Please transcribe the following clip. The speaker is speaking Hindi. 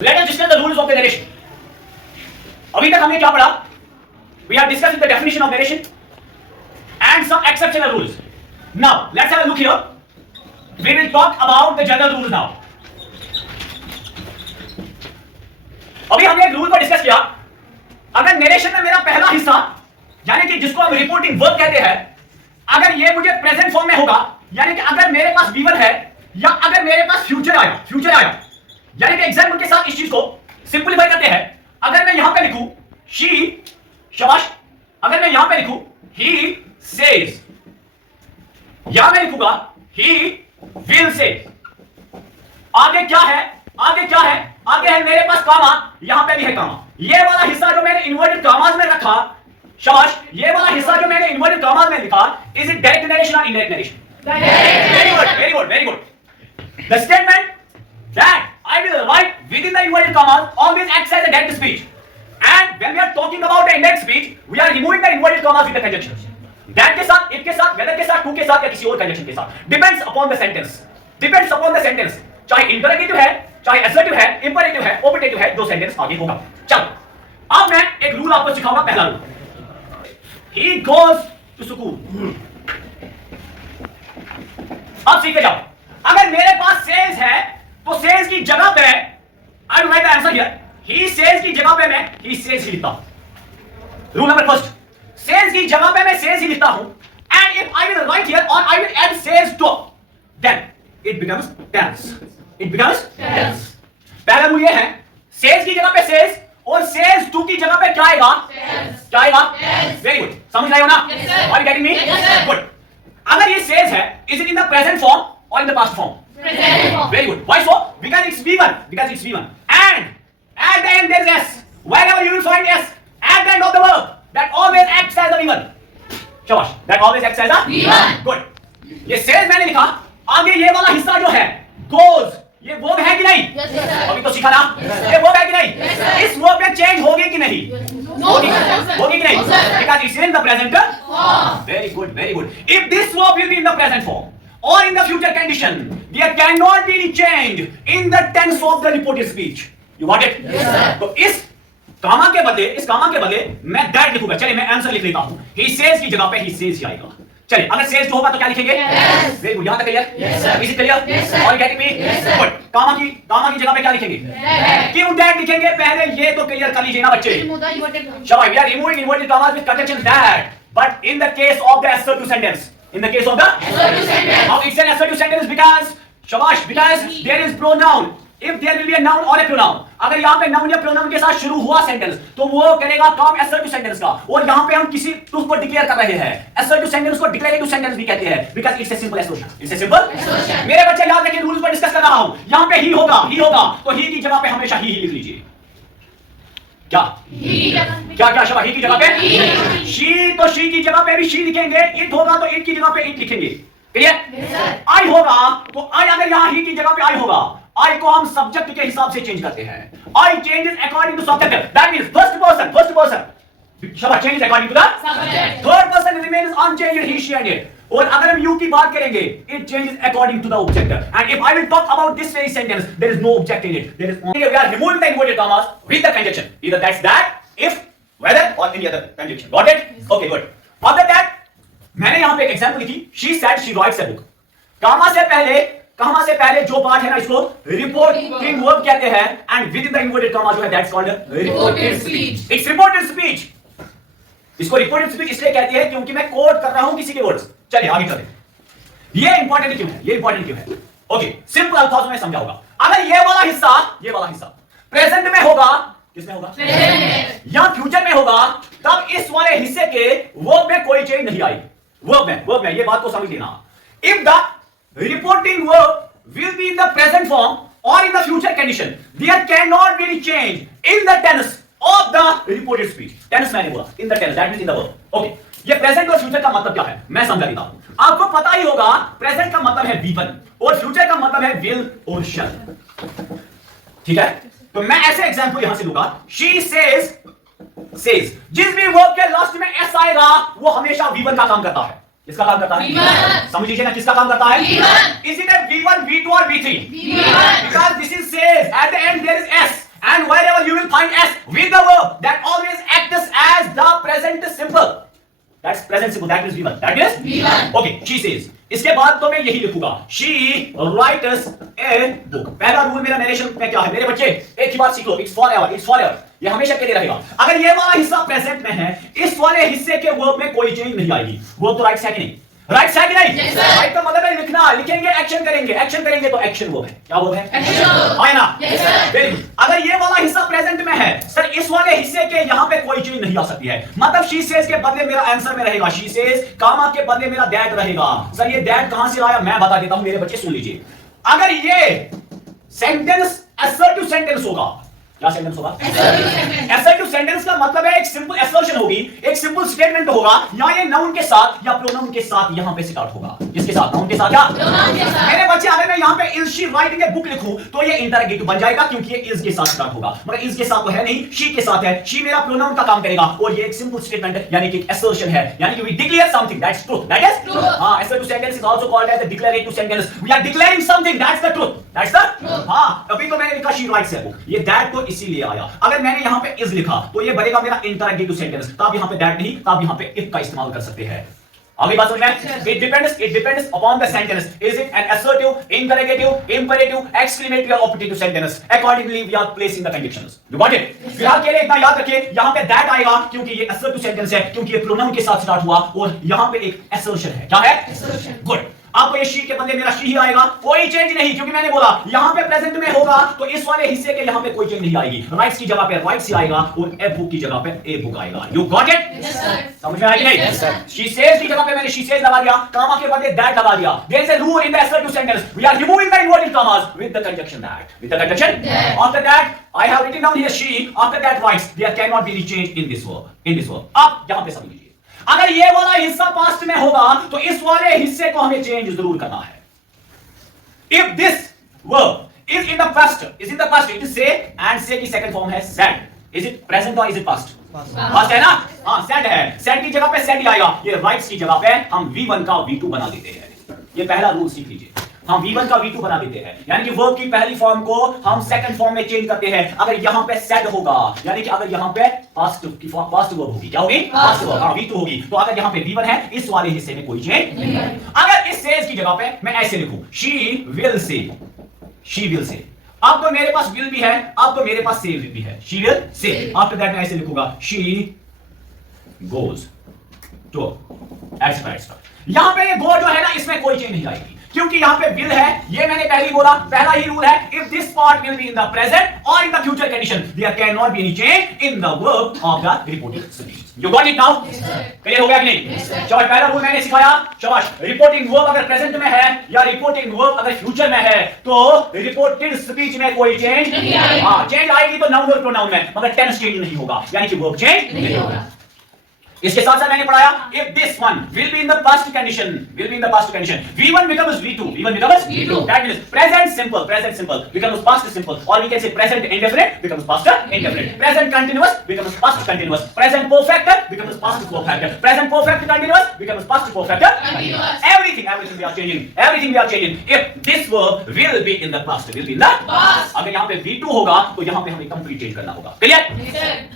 Let us discuss the rules of the narration. अभी तक हमने क्या पढ़ा? We have discussed the definition of narration and some exceptional rules. Now let's have a look here. We will talk about the general rules now. अभी हमने एक रूल को डिस्कस किया. अगर नरेशन में मेरा पहला हिस्सा यानी कि जिसको हम रिपोर्टिंग वर्ब कहते हैं, अगर ये मुझे प्रेजेंट फॉर्म में होगा, यानी कि अगर मेरे पास V1 है या अगर मेरे पास फ्यूचर आया यानी कि एग्जाम्पल के साथ इस चीज को सिंपलीफाई करते हैं. अगर मैं यहां पे लिखूं शी, शाबाश, अगर मैं यहां पे लिखूं ही सेज, या मैं लिखूंगा ही विल से, आगे क्या है? आगे है मेरे पास कामा, यहां पे भी है कामा. ये वाला हिस्सा जो मैंने इन्वर्टेड कामास में रखा, शाबाश, ये वाला हिस्सा जो मैंने इन्वर्टेड कामास में लिखा, इज इट डायरेक्ट नरेशन और indirect narration? Very good. The statement that I will write within the inverted commas always acts as a direct speech. And when we are talking about the indirect speech, we are removing the inverted commas with the conjunctions. That के साथ, it के साथ, whether के साथ, to के साथ या किसी और conjunction के साथ. Depends upon the sentence. चाहे interrogative है, चाहे assertive है, imperative है, operative है, दो sentence आगे होगा. चलो, अब मैं एक रूल आपको सिखाऊंगा. पहला rule, he goes to school. अब सीख के जाओ. अगर मेरे पास सेज है तो सेज की जगह पे आई will right the answer here. He says की जगह पे मैं ही सेज ही लिखता हूं. रूल नंबर फर्स्ट, सेज की जगह पे मैं सेज ही लिखता हूं. And if I will write here और I will add says to, then it becomes tense. पहला रूल ये है, सेज की जगह पे सेज और सेज टू की जगह पे क्या आएगा? Very good. समझ रहे हो ना? Are you getting me? Good. अगर ये सेज है, is it in the present form or in the past form? Present form. Very good. Why so? Because it's V1. And at the end there is S. Wherever you will find S at the end of the verb, that always acts as a V1. शाबाश. That always acts as a V1. Good. ये says मैंने लिखा. आगे ये वाला हिस्सा जो है goes, ये verb है कि नहीं? Yes, sir. अभी तो सीखा ना? Yes, sir. ये verb है कि नहीं? Yes, sir. इस verb में change होगी कि नहीं? No, sir. होगी कि नहीं? No, sir. Because it's in the present form. Very good. If this verb will be in the present form or in the future condition, there cannot be any change in the tense of the reported speech. You got it? Yes, sir. तो इस कामा के बदले मैं that लिखूंगा. चलिए मैं आंसर लिख लेता हूं. He says की जगह पे he says ही आएगा. चलिए अगर says होगा तो क्या लिखेंगे? Yes. Very good. यहां तक clear? Yes, sir. Is it clear? Yes, sir. Are you getting me? Yes, sir. Good. कामा की जगह पे क्या लिखेंगे? That. क्यों that लिखेंगे? पहले ये तो क्लियर कर लीजिए ना बच्चे. Remove the inverted comma. Shall we are removing inverted commas with conjunction that, but in the case of the assertive sentence, Assertive sentence. now it's an assertive sentence because shabash, because there is pronoun. If there will be a noun or a pronoun, अगर यहाँ पे noun या pronoun के साथ शुरू हुआ sentence, तो वो करेगा काम assertive sentence का. और यहाँ पे हम किसी truth को declare कर रहे हैं. Assertive sentence को declarative sentence भी कहते हैं because it's a simple assertion. मेरे बच्चे याद रखिए, रूल्स पर डिस्कस कर रहा हूँ. यहाँ पे ही होगा, तो ही की जगह पे हमेशा ही लिख लीजिए. क्या शबा ही की जगह पे शी, तो शी की जगह पे भी शी लिखेंगे. इट होगा तो इट की जगह पे इट लिखेंगे. क्लियर? आई होगा तो आई, अगर यहां ही की जगह पे आई होगा, आई को हम सब्जेक्ट के हिसाब से चेंज करते हैं. I changes according to subject. That means first person शबा changes according to the Subject. Third person remains unchanged, he she and it. और अगर हम यू की बात करेंगे, it changes according to the object. And if I will talk about this very sentence, there is no object in it. There is only, we are removing the inverted commas with the conjunction. Either that's that, if, whether or any other conjunction. Got it? Okay, good. After that, मैंने यहाँ पे एक एग्जांपल लिखी. She said she writes a book. कामा से पहले जो पार्ट है ना, इसको रिपोर्टिंग वर्ब कहते हैं. And with in the inverted comma जो है, that's called Reported speech. It's reported speech. इसको रिपोर्टेड स्पीच इसलिए कहती है क्योंकि मैं कोट कर रहा हूं किसी के वर्ड्स. चलिए आगे चलते. ये इंपॉर्टेंट क्यों है? ओके, सिंपल अल्फाजों में समझाऊंगा. अगर ये वाला हिस्सा प्रेजेंट में होगा, किसमें होगा? या फ्यूचर में होगा, तब इस वाले हिस्से के वर्ब में कोई चेंज नहीं आएगी. वर्ब में ये बात को समझ लेना. If the reporting verb will be in the present form और in the future condition, there can not be any change in the tense of the reported speech. Tense मैंने बोला, in the tense, that means in the verb. Okay, ये प्रेजेंट और फ्यूचर का मतलब क्या है मैं समझा देता हूं. आपको पता ही होगा, प्रेजेंट का मतलब है V1 और फ्यूचर का मतलब है विल और शैल. ठीक है? तो मैं ऐसे एग्जांपल यहां से लूंगा. शी सेज, जिस भी वर्ब के लास्ट में एस आएगा वो हमेशा V1 का काम करता है. किसका काम करता है? V1. समझ लीजिए ना, किसका काम करता है? V1. Is it a V1, V2 or V3? V1. Because this is says at the end there is S. find s with the verb that always acts as the present simple. That's present simple. That is V1. That is V1. Okay. She says. इसके बाद तो मैं यही लिखूंगा. She writes a book. पहला रूल मेरा नरेशन में क्या है? मेरे बच्चे एक ही बात सीख लो. It's forever. It's forever. ये हमेशा के लिए रहेगा. अगर ये वाला हिस्सा प्रेजेंट में है, इस वाले हिस्से के वर्ब में कोई चेंज नहीं आएगी. वर्ब तो राइट है कि नहीं? राइट है कि नहीं? Yes, sir. राइट का मतलब है लिखना. लिखेंगे एक्शन करेंगे. एक्शन करेंगे तो एक्शन वर्ब है. क्या वर्ब है? Action. है ना? Yes, sir. Very good. अगर ये वाला हिस्सा प्रेजेंट में है, सर इस वाले हिस्से के यहां पे कोई चेंज नहीं आ सकती है. मतलब शी सेज के बदले मेरा आंसर में रहेगा शी सेज, कामा के बदले मेरा दैट रहेगा. सर ये दैट कहां से आया मैं बता देता हूं, मेरे बच्चे सुन लीजिए. अगर ये सेंटेंस असर्टिव सेंटेंस होगा, क्या सेंटेंस होगा? असर्टिव सेंटेंस का मतलब है एक सिंपल असर्शन होगी, एक सिंपल स्टेटमेंट होगा, या ये नाउन के साथ या प्रोनाउन के साथ यहां पे स्टार्ट होगा. किसके साथ? नाउन के साथ. क्या Pronoun के साथ. मेरे बच्चे अगर मैं यहां पे is she writing a book लिखूं तो ये इंटरोगेटिव बन जाएगा, क्योंकि ये इज के साथ स्टार्ट होगा. मगर इज के साथ तो है नहीं, शी के साथ है. शी मेरा प्रोनाउन का काम करेगा और ये एक सिंपल स्टेटमेंट यानी कि एक असर्शन है, यानी कि we declare something that's truth. That is Truth. हां, assertive sentence is also called as a declarative sentence. We are declaring something that's the truth. That's the Truth. हां. अभी तो मैंने लिखा शी राइट्स ए बुक, ये दैट तो इसीलिए आया. अगर मैंने यहां पे इज लिखा तो ये बनेगा मेरा इंटरोगेटिव सेंटेंस. तब यहां पे दैट नहीं, तब यहां पे इफ का इस्तेमाल कर सकते हैं. अगली बात समझ में? It depends upon the sentence. Is it an assertive, interrogative, imperative, exclamative or operative sentence? Accordingly, we are placing the conditions. You got it? फिलहाल के लिए इतना याद रखिए, यहाँ पे that आएगा क्योंकि ये assertive sentence है, क्योंकि ये pronoun के साथ स्टार्ट हुआ और यहाँ पे एक assertion है. क्या है? Assertion. Good. आपको ये शी के बदले मेरा शी ही आएगा, कोई चेंज नहीं, क्योंकि मैंने बोला यहां पे प्रेजेंट में होगा तो इस वाले हिस्से के यहां पे कोई चेंज नहीं आएगी. राइट्स की जगह पे राइट्स ही आएगा और ए बुक की जगह पे ए बुक आएगा. You got it? Yes, sir. समझ में आया कि नहीं? Yes, sir. शी सेज की जगह पे मैंने शी सेज लगा दिया, कामा के बदले दैट लगा दिया. There is a rule in the assertive sentence. We are removing the inverted commas with the conjunction that. With the conjunction That. after that I have written down here she, after that writes. There cannot be any change in this verb. In this verb. अब यहां पे समझ लीजिए, अगर ये वाला हिस्सा पास्ट में होगा तो इस वाले हिस्से को हमें चेंज जरूर करना है. If this verb is in the past, it is say, and say की second form है said. Is it present or is it past? Past है ना? हाँ, said है. Said की जगह पे said ही आएगा. ये rights की जगह पे हम V1 का V2 बना देते हैं. ये पहला रूल सीख लीजिए. हम V1 का V2 बना देते हैं, यानी कि वर्ब की पहली फॉर्म को हम सेकंड फॉर्म में चेंज करते हैं. अगर यहां पे said होगा, यानी कि अगर यहां पे past की फॉर्म past वर्ब होगी, क्या होगी? Past verb. हाँ, V2 होगी. तो अगर यहां पे V1 है, इस वाले हिस्से में कोई चेंज नहीं है. अगर इस says की जगह पे मैं ऐसे लिखूं, she will say. She will say. अब तो मेरे पास will भी है, अब तो मेरे पास say भी है. She will say. After that मैं ऐसे लिखूंगा, she goes to etc. यहां पे ये go जो है ना, इसमें कोई चेंज नहीं आएगी, क्योंकि यहां पे will है. ये मैंने पहले ही बोला, पहला ही रूल है, if this part will be in the present or in the future condition, there cannot be any change in the verb of the reported speech. You got it now? Yes, sir. Clear हो गया कि नहीं? Yes, sir. शाबाश, पहला रूल मैंने सिखाया. शाबाश. रिपोर्टिंग वर्ब अगर प्रेजेंट में है या रिपोर्टिंग वर्ब अगर फ्यूचर में है तो रिपोर्टेड स्पीच में कोई चेंज नहीं आएगी. हाँ, चेंज आएगी तो नाउन और प्रोनाउन में, मगर टेंस चेंज नहीं होगा, यानी कि वर्ब चेंज नहीं होगा. इसके साथ साथ मैंने पढ़ाया, if this one will be in the past condition, V1 becomes V2, V2. that means present simple becomes past simple, or we can say present indefinite becomes past indefinite, present continuous becomes past continuous, present perfect becomes past perfect, present perfect continuous becomes past perfect Continuous. everything we are changing. If this verb will be in the past, Past. अगर यहाँ पे V2 होगा तो यहाँ पे हमें कंप्लीट चेंज करना होगा. क्लियर? Yes, sir.